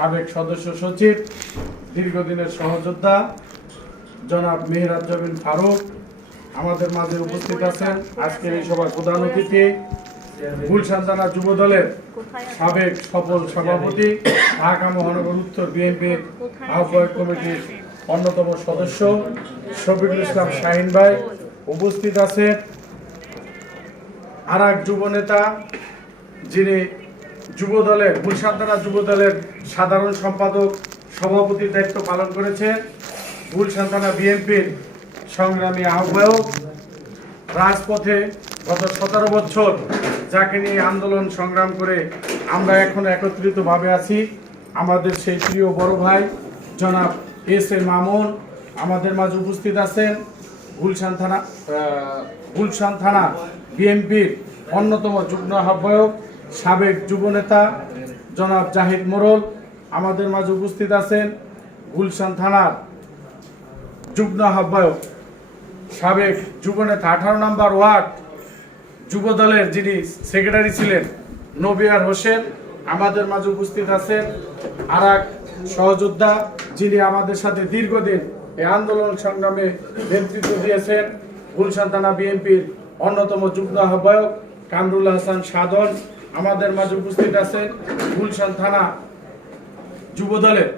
সাবেক সদস্য সচিব, দীর্ঘদিনের সহযোদ্ধা, জনাব মেহরাজ জবিন ফারুক, আমাদের মাঝে উপস্থিত আছেন আজকের এই সভার প্রধান অতিথি, গুলশান থানা যুব দলের সাবেক সফল সভাপতি, ঢাকা মহানগর উত্তর বিএনপির আহ্বায়ক কমিটির অন্যতম সদস্য, শফিকুল ইসলাম শাহিন ভাই উপস্থিত আছেন। আর এক যুব নেতা, যিনি যুব দলের গুলশান থানা যুব দলের সাধারণ সম্পাদক সভাপতির দায়িত্ব পালন করেছেন গুলশান থানা বিএনপির সংগ্রামী আহ্বায়ক। রাজপথে গত সতেরো বছর যাকে নিয়ে আন্দোলন সংগ্রাম করে আমরা এখন একত্রিতভাবে আছি, আমাদের সেই প্রিয় বড় ভাই জনাব এস এ মামুন আমাদের মাঝে উপস্থিত আছেন। গুলশান থানা গুলশান থানা বিএনপির অন্যতম যুগ্ম আহ্বায়ক সাবেক যুবনেতা জনাব জাহিদ মোরল আমাদের মাঝে উপস্থিত আছেন গুলশান থানার যুগ্ম আহ্বায়ক, সাবেক যুবনেতা আঠারো নম্বর ওয়ার্ড যুব দলের যিনি সেক্রেটারি ছিলেন নবিয়ার হোসেন, আমাদের মাঝে উপস্থিত আছেন আর এক সহযোদ্ধা যিনি আমাদের সাথে দীর্ঘদিন এই আন্দোলন সংগ্রামে নেতৃত্ব দিয়েছেন। গুলশান থানা বিএনপির অন্যতম যুগ্ম আহ্বায়ক কামরুল হাসান সাধন আমাদের মাঝে উপস্থিত আছেন গুলশান থানা যুব দলের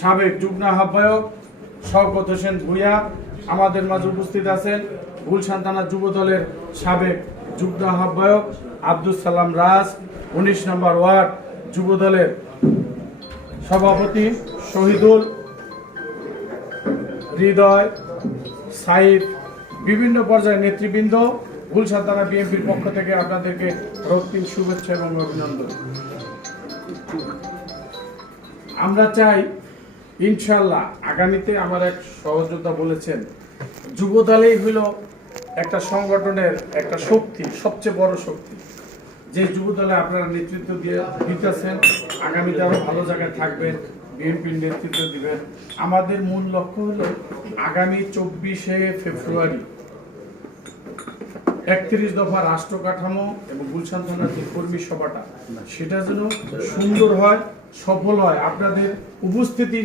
সাবেক যুগ্ম আহ্বায়ক শওকত হোসেন ভূঁইয়া, আমাদের মাঝে উপস্থিত আছেন গুলশান থানা যুব দলের সাবেক যুগ্ম আহ্বায়ক আব্দুল সালাম রাজ, উনিশ নম্বর ওয়ার্ড যুব দলের সভাপতি শহীদুল, হৃদয়, সাইফ, বিভিন্ন পর্যায়ের নেতৃবৃন্দ গুলশান থানা বিএনপির পক্ষ থেকে আপনাদেরকে রক্তিম শুভেচ্ছা এবং অভিনন্দন। আমরা চাই ইনশাল্লাহ আগামীতে আমার এক সহযোদ্ধা বলেছেন, যুব দলেই হইল একটা সংগঠনের একটা শক্তি, সবচেয়ে বড় শক্তি। যে যুব দলে আপনারা নেতৃত্ব দিয়ে দিতেছেন, আগামীতে আরও ভালো জায়গায় থাকবেন, বিএনপির নেতৃত্ব দিবেন। আমাদের মূল লক্ষ্য হলো আগামী চব্বিশে ফেব্রুয়ারি একত্রিশ দফা রাষ্ট্র কাঠামো এবং গুলশান থানার যে কর্মী সভাটা, সেটা যেন সুন্দর হয়, সফল হয়, আপনাদের উপস্থিতি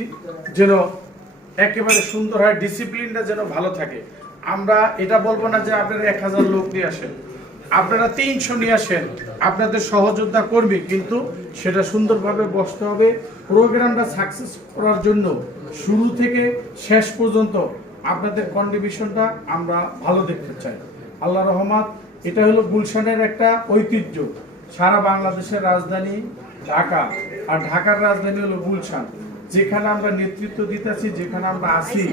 যেন একেবারে সুন্দর হয় ডিসিপ্লিনটা যেন ভালো থাকে। আমরা এটা বলব না যে আপনারা এক হাজার লোক নিয়ে আসেন। আপনারা তিনশো নিয়ে আসেন, আপনাদের সহযোদ্ধা করবে কিন্তু সেটা সুন্দরভাবে বসতে হবে। প্রোগ্রামটা সাকসেস করার জন্য শুরু থেকে শেষ পর্যন্ত আপনাদের কন্ট্রিবিউশনটা আমরা ভালো দেখতে চাই। আল্লাহ রহমাত এটা হলো গুলশানের একটা ঐতিহ্য। সারা বাংলাদেশের রাজধানী ঢাকা। আর ঢাকার রাজধানী হলো গুলশান। যেখানে আমরা নেতৃত্ব দিতেছি যেখানে আমরা আছি।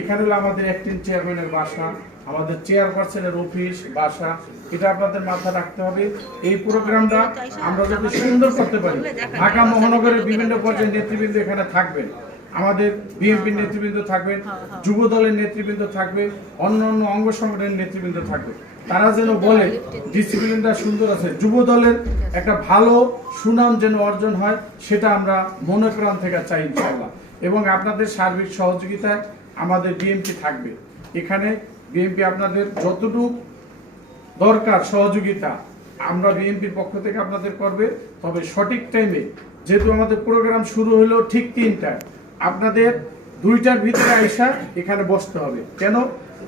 এখানে হলো আমাদের অ্যাক্টিং চেয়ারম্যানের বাসা আমাদের চেয়ারপারসনের অফিস বাসা। এটা আপনাদের মাথায় রাখতে হবে। এই প্রোগ্রামটা আমরা যদি সুন্দর করতে পারি। ঢাকা মহানগরের বিভিন্ন পর্যায়ের নেতৃবৃন্দ এখানে থাকবেন। আমাদের বিএনপির নেতৃবৃন্দ থাকবেন যুব দলের নেতৃবৃন্দ থাকবে অন্য অন্য অঙ্গ সংগঠনের নেতৃবৃন্দ থাকবে। তারা যেন বলে ডিসিপ্লিনটা সুন্দর আছে। যুব দলের একটা ভালো সুনাম যেন অর্জন হয় সেটা আমরা মনে প্রাণ থেকে চাই ইনশাল্লাহ এবং আপনাদের সার্বিক সহযোগিতায় আমাদের বিএনপি থাকবে। এখানে বিএনপি আপনাদের যতটুকু দরকার সহযোগিতা আমরা বিএনপির পক্ষ থেকে আপনাদের করবে তবে সঠিক টাইমে যেহেতু আমাদের প্রোগ্রাম শুরু হলো ঠিক তিনটায় আপনাদের দুইটার ভিতরে আইসা এখানে বসতে হবে। কেন?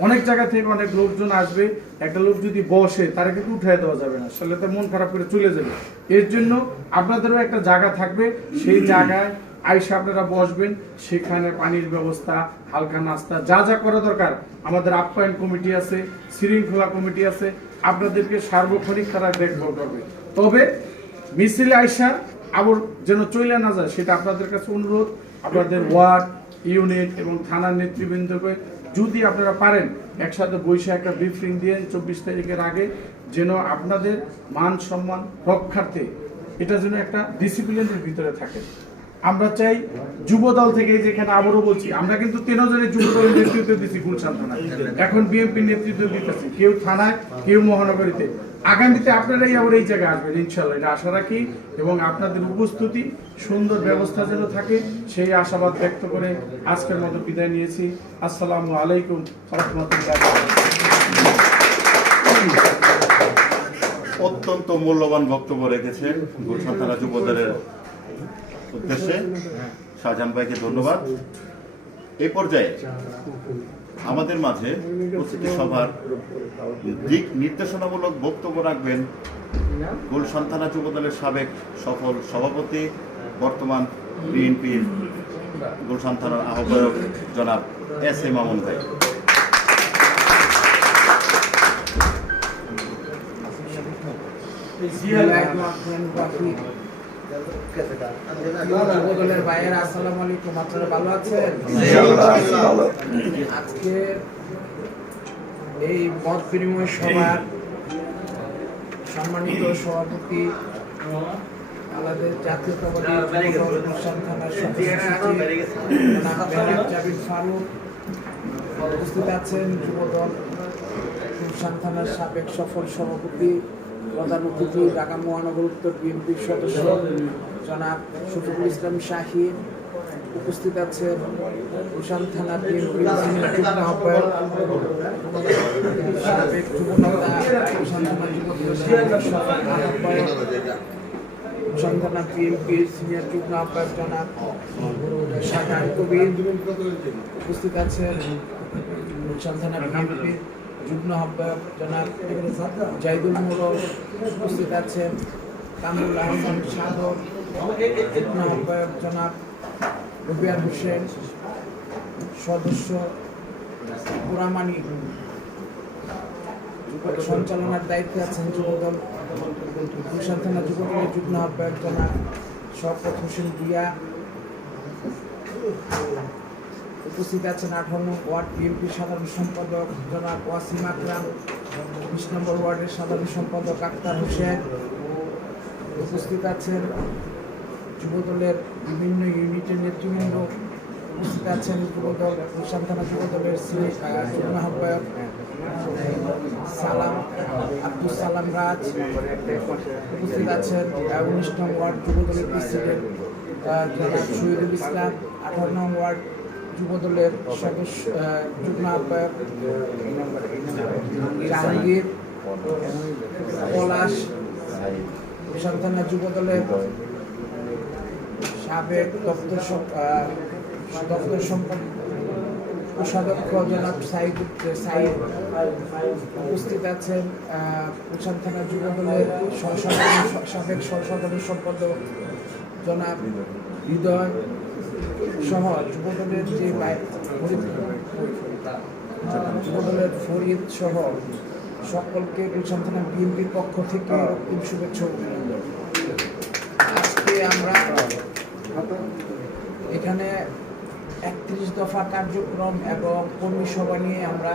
অনেক জায়গা থেকে অনেক লোকজন আসবে। একটা লোক যদি বসে, তারা কিন্তু উঠাই দেওয়া যাবে না। আসলে তো মন খারাপ করে চলে যাবে। এর জন্য আপনাদেরও একটা জায়গা থাকবে। সেই জায়গায় আইসা আপনারা বসবেন। সেখানে পানির ব্যবস্থা, হালকা নাস্তা, যা যা করা দরকার। আমাদের আপ্যায়ন কমিটি আছে, শৃঙ্খলা কমিটি আছে। আপনাদেরকে সার্বক্ষণিক তারা দেখভাল করবে। তবে মিছিলে আইসা আবার যেন চলে না যায়, সেটা আপনাদের কাছে অনুরোধ। আপনাদের ওয়ার্ড, ইউনিট এবং থানার নেতৃবৃন্দকে যদি আপনারা পারেন, একসাথে বসে একটা ব্রিফিং দিয়ে চব্বিশ তারিখের আগে যেন আপনাদের মান সম্মান রক্ষার্থে এটা যেন একটা ডিসিপ্লিনের ভিতরে থাকে। আমরা চাই যুব দল থেকে এই যে এখানে আবারও বলছি, আমরা কিন্তু তিনজনের যুব দলের নেতৃত্ব দিচ্ছি গুলশান থানায়। এখন বিএনপি নেতৃত্ব দিতেছি, কেউ থানায়, কেউ মহানগরীতে। আগামীতে আপনারাই আবার এই জায়গায় আসবেন ইনশাল্লাহ এটা আশা রাখি এবং আপনাদের উপস্থিতি, সুন্দর ব্যবস্থা যেন থাকে, সেই আশাবাদ ব্যক্ত করে আজকের মতো বিদায় নিয়েছি। আসসালামু আলাইকুম রহমতুল্লাহ অত্যন্ত মূল্যবান বক্তব্য রেখেছেন গুলশান যুবদলের উদ্দেশ্যে। শাহজাহান ভাইকে ধন্যবাদ। এ পর্যায়ে আমাদের মাঝে প্রতিটি সভার দিক নির্দেশনামূলক বক্তব্য রাখবেন গুলশান থানা যুবদলের সাবেক সফল সভাপতি, বর্তমান বিএনপির গুলশান থানার আহ্বায়ক জনাব এস এ মামুন ভাই। যুবদলের ভাইয়েরা আসসালামু আলাইকুম আপনারা ভালো আছেন? আজকে এই মত বিনিময় সভার সম্মানিত সভাপতি আমাদের জাতীয়তাবাদী অনুষ্ঠান থানার ফারুক উপস্থিত আছেন যুবদল অনুষ্ঠান থানার সাবেক সফল সভাপতি প্রধান অতিথি ঢাকা মহানগর উত্তর বিএনপির সদস্য জনাব শফিকুল ইসলাম শাহিন উপস্থিত আছেন উষান থানা বিএনপির থানা সিনিয়র যুগ্ম আহ্বায়ক জনাব কবির উপস্থিত আছেন থানা বিএনপির যুগ্ম আহ্বায়ক জনাব জাইদুল মোড়ল উপস্থিত আছেন কামরুল আহমান সাদর যুগ্ম আহ্বায়ক জনাব রবিয়ার হোসেন, সদস্য পুরামানি সঞ্চালনার দায়িত্বে আছেন যুবদল থানা যুবদলের যুগ্ম আহ্বায়ক জনাব শওকত হোসেন ভুইয়া উপস্থিত আছেন আঠান্ন ওয়ার্ড বিএনপির সাধারণ সম্পাদক জনাব ওয়াসিম আকরাম, বিশ নম্বর ওয়ার্ডের সাধারণ সম্পাদক আক্তার হোসেন, উপস্থিত আছেন যুবদলের বিভিন্ন ইউনিটের নেতৃবৃন্দ, উপস্থিত আছেন যুবদল থানা যুবদলের আহ্বায়ক সালাম আব্দুল সালাম রাজ, উপস্থিত আছেন উনিশ নং ওয়ার্ড যুবদলের প্রেসিডেন্ট শহীদুল ইসলাম আঠারো নং ওয়ার্ড যুবদলের যুগ্ম আহ্বায়ক জাহাঙ্গীর পলাশ, সন্তানা যুবদলের সাবেক দপ্তর দপ্তর সম্পাদক কোষাধ্যক্ষ জনাব সাইদ সাইদ উপস্থিত আছেন উচ্চান থানা যুবদলের সহসাধারণ সাবেক সহসাধারণ সম্পাদক জনাব হৃদয় সহ যুবদলের যে যুবদলের ফরিদ সহ সকলকে গুলশান বিএনপির পক্ষ থেকে রক্তিম শুভেচ্ছা আজকে আমরা এখানে একত্রিশ দফা কার্যক্রম এবং কর্মী সভা নিয়ে আমরা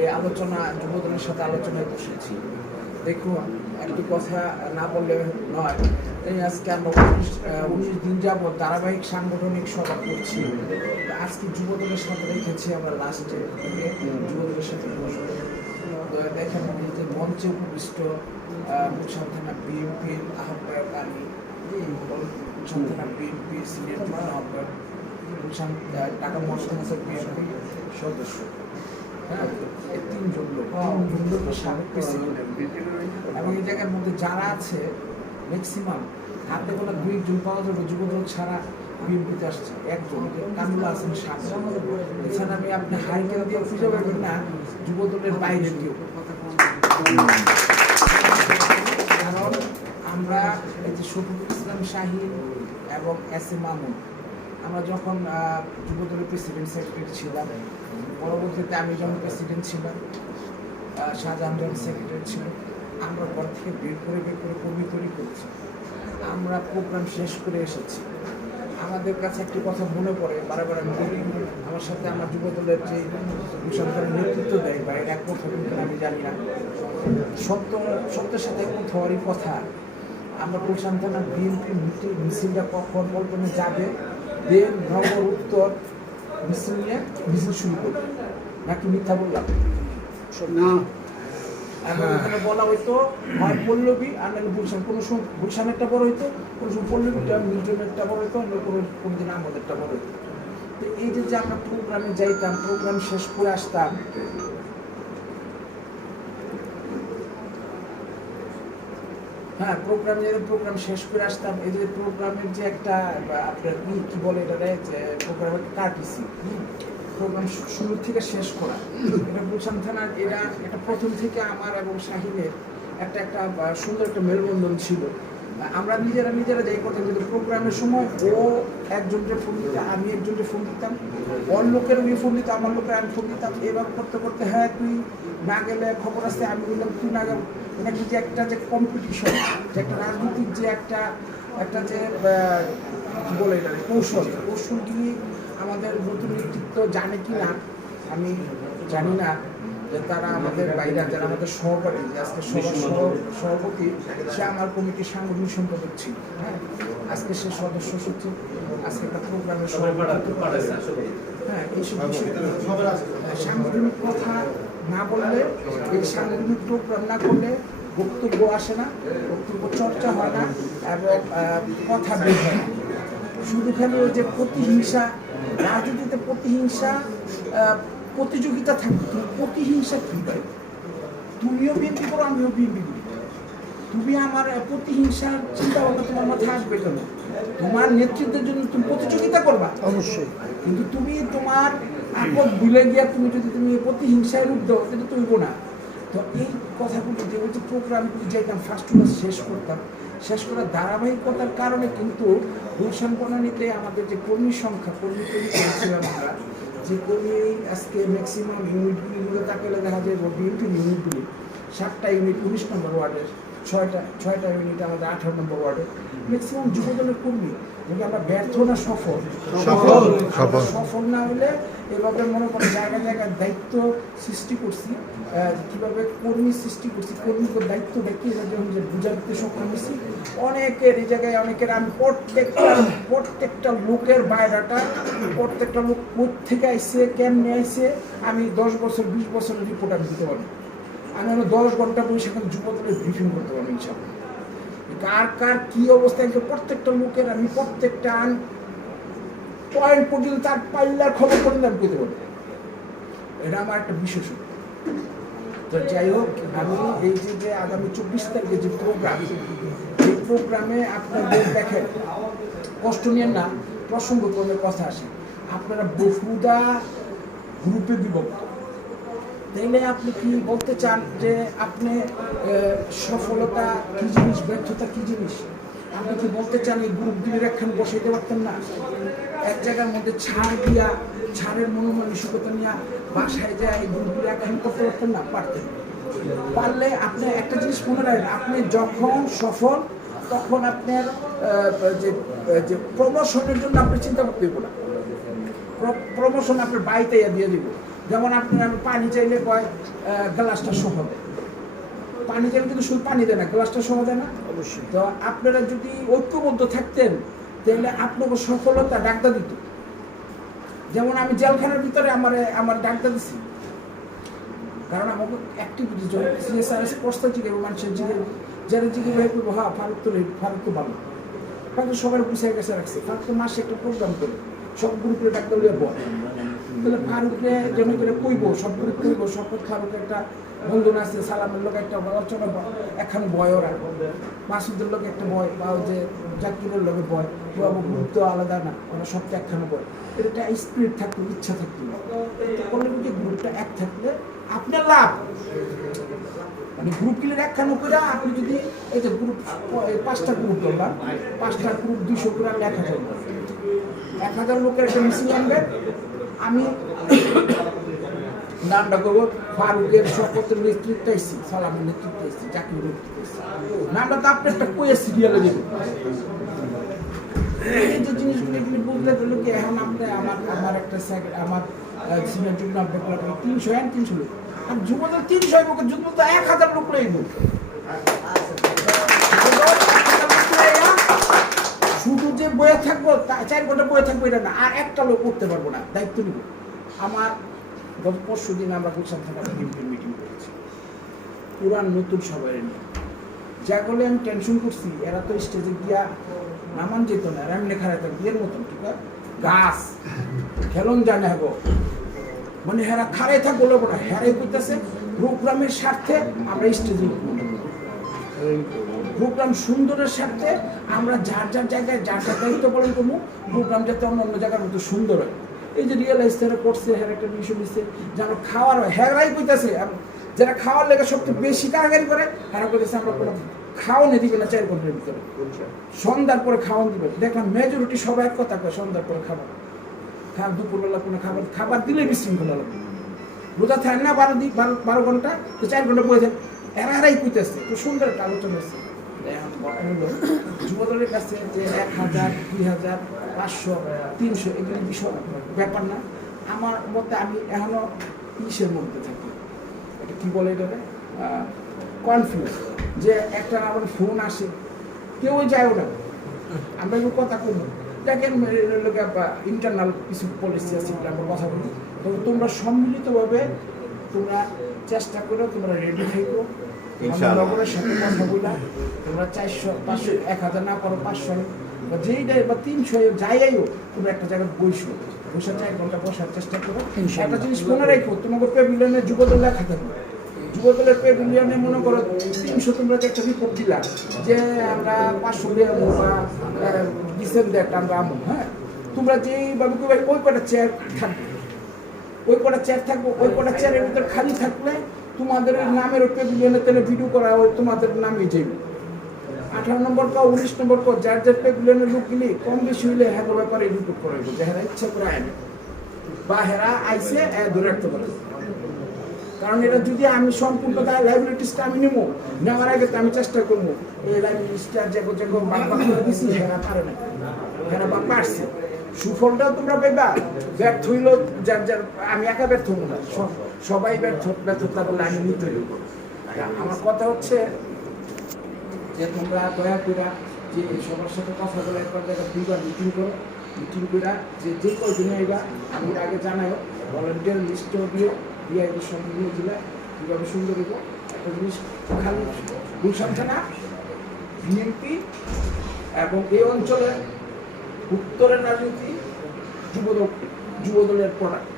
এই আলোচনা, যুবদলের সাথে আলোচনায় বসেছি। দেখুন একটি কথা না বললে নয়। এই আজকে আমরা উনিশ দিন যাবৎ ধারাবাহিক সাংগঠনিক সভা করছি। আজকে যুবদলের সাথে রেখেছি আমরা লাস্টে যুবদলের সাথে। দেখেন যে মঞ্চে উপবিষ্ট গুলশান থানা বিএনপির আহ্বায়ক আমি গুলশান থানা বিএনপি সিনিয়র আহ্বায়ক ঢাকা মহাসংসদ বিএনপি সদস্য। হ্যাঁ? এবং এই জায়গার মধ্যে যারা আছে ম্যাক্সিমাম হাতে গোনা দুই জন পাওয়া যাবে যুবদল ছাড়া বিএনপিতে আসছে। একজন কামরুল হাসান সাহেব এছাড়া আমি আপনি হাইকেল দিয়ে খুঁজে পাবেন না যুবদলের বাইরে কেউ। কারণ আমরা এই যে শফিকুল ইসলাম শাহিন এবং এস এ মামুন আমরা যখন যুবদলের প্রেসিডেন্ট সেক্রেটারি ছিলাম পরবর্তীতে আমি যখন প্রেসিডেন্ট ছিলাম শাহজাহান যখন সেক্রেটারি ছিল, আমরা ঘর থেকে বের করে বের করে কর্মী তৈরি করছি। আমরা প্রোগ্রাম শেষ করে এসেছি। আমাদের কাছে একটি কথা মনে পড়ে, বারবার আমি বলি, আমার সাথে আমার যুবদলের যে সরকারের নেতৃত্ব দেয় বা একমত হবে কিনা আমি জানি না। সত্য, সত্যের সাথে একমত হওয়ারই কথা। আমরা গুলশান না, বিএনপি মিছিলটা কখন পল্টনে যাবে দেন নগর উত্তর মিছিল নিয়ে মিছিল শুরু করবে। নাকি মিথ্যা বললাম? না। এবং বলা হইতো হয় পল্লবী আর নাহলে গুলশান। কোনো সময় গুলশান একটা বড় হইতো কোনো সময় পল্লবীটা মিল্টন একটা বড় হইতো অন্য কোনো কোনো দিন আমাদের একটা বড় হইতো। তো এই যে যে আমরা প্রোগ্রামে যাইতাম প্রোগ্রাম শেষ করে আসতাম হ্যাঁ প্রোগ্রাম যে প্রোগ্রাম শেষ করে আসতাম। এই যে প্রোগ্রামের যে একটা আপনার কি কি বলে এটা যে প্রোগ্রামের কাটিসি প্রোগ্রাম শুরু থেকে শেষ করা। এটা গুলশান থানার এটা এটা প্রথম থেকে আমার এবং শাহিনের একটা একটা সুন্দর একটা মেলবন্ধন ছিল। আমরা নিজেরা নিজেরা যাই করতাম কিন্তু প্রোগ্রামের সময় ও একজনকে ফোন দিত, আমি একজনকে ফোন দিতাম। ওর লোকের উনি ফোন দিত, আমার লোকের আমি ফোন দিতাম। এবার করতে করতে হ্যাঁ তুই না গেলে খবর আসতে আমি বললাম, তুই না গেল এটা যে একটা যে কম্পিটিশন যে একটা রাজনৈতিক যে একটা একটা যে বলে এটা কৌশল কৌশলগুলি আমাদের নতুন নেতৃত্ব জানে কি না, আমি জানি না। যে তারা আমাদের বাইরে যারা আমাদের সহপাঠী যে আজকে সবার সহ- সভাপতি সে আমার কমিটির সাংগঠনিক সম্পাদক ছিল হ্যাঁ? আজকে সে সদস্য সচিব আজকে একটা প্রোগ্রামের হ্যাঁ এইসব সাংগঠনিক কথা না বললে এই সাংগঠনিক প্রোগ্রাম না করলে বক্তব্য আসে না বক্তব্য চর্চা হয় না এবং কথা বের হয় না। শুধু খালি ওই যে প্রতিহিংসা রাজনীতিতে প্রতিহিংসা প্রতিযোগিতা থাকবে কিন্তু প্রতিহিংসা কি হয় তুমিও বিএনপি করো আমিও বিএনপি করি। তুমি আমার প্রতিহিংসার চিন্তা ভাবনা তোমার মাথায় আসবে কেন? তোমার নেতৃত্বের জন্য তুমি প্রতিযোগিতা করবা? অবশ্যই। কিন্তু তুমি তোমার আপদ ভুলে গিয়া তুমি যদি তুমি প্রতিহিংসায় রূপ দাও তাহলে তো হইব না তো এই কথাগুলো যে ওই যে প্রোগ্রামগুলো যেতাম ফার্স্ট ক্লাস শেষ করতাম। শেষ করার ধারাবাহিকতার কারণে কিন্তু গুলশান বনানীতে আমাদের যে কর্মী সংখ্যা কর্মী তৈরি করেছিলাম আমরা যে কর্মী আজকে ম্যাক্সিমাম ইউনিটগুলি মিলে তাকালে দেখা যায় বিউটি ইউনিটগুলি সাতটা ইউনিট উনিশ নম্বর ওয়ার্ডের ছয়টা ছয়টা ইউনিট আমাদের আঠারো নম্বর ওয়ার্ডে ম্যাক্সিমাম যুবদলের কর্মী কিন্তু আমরা ব্যর্থ না সফল। সফল। না হলে এভাবে মনে করেন জায়গায় জায়গায় দায়িত্ব সৃষ্টি করছি। আহ, কীভাবে কর্মী সৃষ্টি করছি কর্মীকে দায়িত্ব দেখিয়ে যখন যে বুঝাতে সক্ষম হয়েছি। অনেকের এই জায়গায় অনেকের আমি প্রত্যেকটা প্রত্যেকটা লোকের বাইরাটা প্রত্যেকটা লোক থেকে আইসে কেমনে আইসে আমি দশ বছর বিশ বছরের রিপোর্ট আমি দিতে পারি। আমি আমি দশ ঘণ্টা বসে সেখানে যুবদলের ব্রিফিং করতে পারব ইনশাল্লাহ কার কার কি অবস্থায় প্রত্যেকটা লোকের আমি প্রত্যেকটা আন পয়েন্ট পর্যন্ত তার পাল্লার খবর পর্যন্ত আমি পেতে পারব। এটা আমার একটা বিশেষ তো যাই হোক, আমি এই যে যে আগামী চব্বিশ তারিখে যে প্রোগ্রাম এই প্রোগ্রামে আপনাদের দেখেন, কষ্ট নিয়েন না, প্রসঙ্গক্রমে কথা আসে। আপনারা বহুদা গ্রুপে বিভক্ত। তাইলে আপনি কি বলতে চান যে আপনি সফলতা কি জিনিস, ব্যর্থতা কি জিনিস? আপনি কি বলতে চান এই গ্রুপগুলির একখানে বসাইতে পারতেন না? এক জায়গার মধ্যে ছাড় দিয়া, ছাড়ের মনোমানসিকতা নিয়ে বাসায় যায়, এই গ্রুপগুলি একখানে করতে পারতেন না? পারতেন। পারলে আপনি একটা জিনিস মনে রাখেন, আপনি যখন সফল, তখন আপনার যে যে প্রমোশনের জন্য আপনি চিন্তা করতে না। প্রমোশন আপনার বাড়িতে দিয়ে দিব যেমন আপনি আমি পানি চাইলে কয় গ্লাসটা সহ দেয় পানি চাইলে কিন্তু শুধু পানি দেয় না গ্লাসটা সহ দেয় না। অবশ্যই। তো আপনারা যদি ঐক্যবদ্ধ থাকতেন তাহলে আপনাকে সফলতা ডাক্তার দিত। যেমন আমি জেলখানার ভিতরে আমার আমার ডাক্তার দিছি। কারণ আমাকে অ্যাক্টিভিটি সিএসআর এসে প্রস্তাব জিজ্ঞেস মানুষের জিজ্ঞেস যারা জিজ্ঞেস হয়ে করব হ্যাঁ ফারুক তো ফারুক তো ভালো। ফারুক সবার গুছিয়ে গেছে রাখছে। ফারুক তো মাসে একটা প্রোগ্রাম করে সব গ্রুপে ডাক্তার লিয়ে বল। তাহলে ফারুককে যেন করে কইব, সব গ্রুপ কইব, শপথ ফারুক একটা বন্ধন আছে, সালামের লোক একটা আলোচনা একখান বয় ওরা। মাসুদের লোক একটা বয় বা যে জাকিরের লোকের বয় বাবু গ্রুপ তো আলাদা না, ওরা সবটা একখানে বয় এটা স্পিরিট থাকতো, ইচ্ছা থাকতো। তো করলে কি গ্রুপটা এক থাকলে আপনার লাভ। মানে গ্রুপ কিলের একখানে করে আপনি যদি এই যে গ্রুপ পাঁচটা গ্রুপ করলাম পাঁচটা গ্রুপ দুইশো করে আনলে এক হাজার এক হাজার লোকের একটা মিছিল আনবে আমি নামটা করব, ফারুকের শপথের নেতৃত্বে এসেছি সালামের নেতৃত্বে এসেছি চাকরির নেতৃত্বে এসেছি নামটা তো আপনি একটা কয়ে সিরিয়ালে এই যে কি এখন আমার আমার একটা আমার তিনশো এক, তিনশো লোক তিনশো তো এক হাজার লোক রইল শুধু যে বয়ে থাকব চার ঘণ্টা বয়ে থাকব, এটা না। আর একটা লোক করতে পারব না, দায়িত্ব নিব। আমার গত পরশু দিন আমরা গুলশান থানা বিএনপির মিটিং করেছি। পুরান নতুন সবাই নিয়ে। যাগুলো আমি টেনশন করছি, এরা তো স্টেজে গিয়া নামান যেত না এরা এমনি খারাপ বিয়ের মতন, ঠিক আছে? গাছ, খেলন জানে হব। মানে হেরা খারাই থাকব লোক হেরাই করতেছে প্রোগ্রামের স্বার্থে আমরা স্টেজে প্রোগ্রাম সুন্দরের সাথে আমরা যার যার জায়গায়, যার যার দায়িত্ব পালন করব প্রোগ্রাম যাতে অন্য অন্য জায়গার মতো সুন্দর হয়। এই যে রিয়েলাইজ তারা করছে হ্যাঁ একটা বিষয় দিচ্ছে যেন খাওয়ার হয়। হ্যারাই কইতাছে যারা খাওয়ার লেগে সবচেয়ে বেশি কারাগারি করে হ্যাঁ কইতেছে আমরা কোনো খাওয়ানো দিবে না চার ঘণ্টার ভিতরে। সন্ধ্যার পরে খাওয়ান দিবে। দেখলাম মেজরিটি সবাই এক কথা কয়, সন্ধ্যার পরে খাবার। খাবার দুপুরবেলা কোনো খাবার খাবার দিলে বিশৃঙ্খলা লাগবে রোজা থাকে না বারো দিন, বারো বারো ঘণ্টা, তো চার ঘণ্টা বয়ে থাকে। এরা, এরাই কইতেছে, তো সুন্দর একটা আলোচনা এখন কথা হলো যুবদলের কাছে যে এক হাজার, দুই হাজার, পাঁচশো, তিনশো, এগুলো বিষয় ব্যাপার না। আমার মতে আমি এখনও ইসের মধ্যে থাকি। এটা কী বলে এটাকে? কনফিউজ যে একটা আমার ফোন আসে, কেউ যায় ওটা আমরা এগুলো কথা করি দেখেন ইন্টারনাল কিছু পলিসি আছে আমরা কথা বলি। তবে তোমরা সম্মিলিতভাবে তোমরা চেষ্টা করো তোমরা রেডি থাকো। ইনশাআল্লাহ। নগরের সাথে কথা বলা। তোমরা চারশো পাঁচশো এক হাজার না পারো পাঁচশো। বা যেইটাই বা তিনশো যাই আইও তোমরা একটা জায়গায় বইসো বসে চার ঘণ্টা বসার চেষ্টা করো। একটা জিনিস মনে রাখো তোমাকে পেভিলিয়নে যুবদল লেখা থাকবে যুবদলের পেভিলিয়নে মনে করো তিনশো তোমরা যে একটা রিপোর্ট দিলা যে আমরা পাঁচশো দিয়ে বা ডিসেম্বর একটা আমরা আমো হ্যাঁ? তোমরা যেইভাবে ওই কটা চেয়ার থাকবে? ওই কটা চেয়ার থাকবে, ওই কটা চেয়ারের ভিতরে খালি থাকলে তোমাদের নামের পেভিলিয়নে তেলে ভিডিও করা ওই তোমাদের নামে যাবে। আঠারো নম্বর কা উনিশ নম্বর কা যার যার পেভিলিয়নের লোক গেলে কম বেশি হইলে হ্যাঁ ব্যাপারে রিপোর্ট করাইবো যে হেরা ইচ্ছা করে না। বা হেরা আইসে ধরে রাখতে পারে। কারণ এটা যদি আমি সম্পূর্ণ তার লাইবিলিটিসটা আমি নেব, নেওয়ার আগে তো আমি চেষ্টা করব। এই লাইবিলিটিসটা যে বাপ বাপ হেরা পারে না। হেরা বাপ পারছে সুফলটাও তোমরা পাইবা ব্যর্থ হইল যার যার, আমি একা ব্যর্থ হব না, সব- সবাই ব্যর্থ, ব্যর্থতা বলে আমি নিতে হইব। আমার কথা হচ্ছে যে তোমরা দয়া করে যে সবার সাথে কথা বলে একবার দেখা, দুইবার মিটিং করো। মিটিং করে যে যে কয়দিনে এবার আমি আগে জানাইও ভলেন্টিয়ার লিস্টও দিয়ে দিয়ে একটু সম্পূর্ণ জেলা কীভাবে সুন্দর হইব। একটা জিনিস খালি গুলশান থানা বিএনপি এবং এই অঞ্চলে উত্তরের রাজনীতি যুবদল, যুবদলের প্রোডাক্ট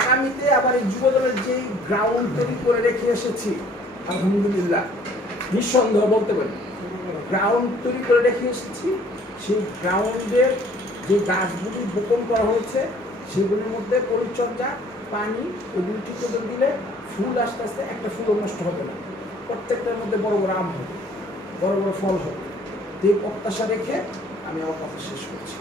আগামীতে আবার এই যুবদলের যে গ্রাউন্ড তৈরি করে রেখে এসেছি, আলহামদুলিল্লাহ, নিঃসন্দেহ বলতে পারি। গ্রাউন্ড তৈরি করে রেখে এসেছি, সেই গ্রাউন্ডের যে গাছগুলি বপন করা হয়েছে, সেগুলির মধ্যে পরিচর্যা, পানি ওগুলি ঠিক মতো দিলে ফুল আস্তে আস্তে, একটা ফুলও নষ্ট হবে না। প্রত্যেকটার মধ্যে বড় বড় আম হবে, বড় বড় ফল হবে। এই প্রত্যাশা রেখে আমি আমার কথা শেষ করছি।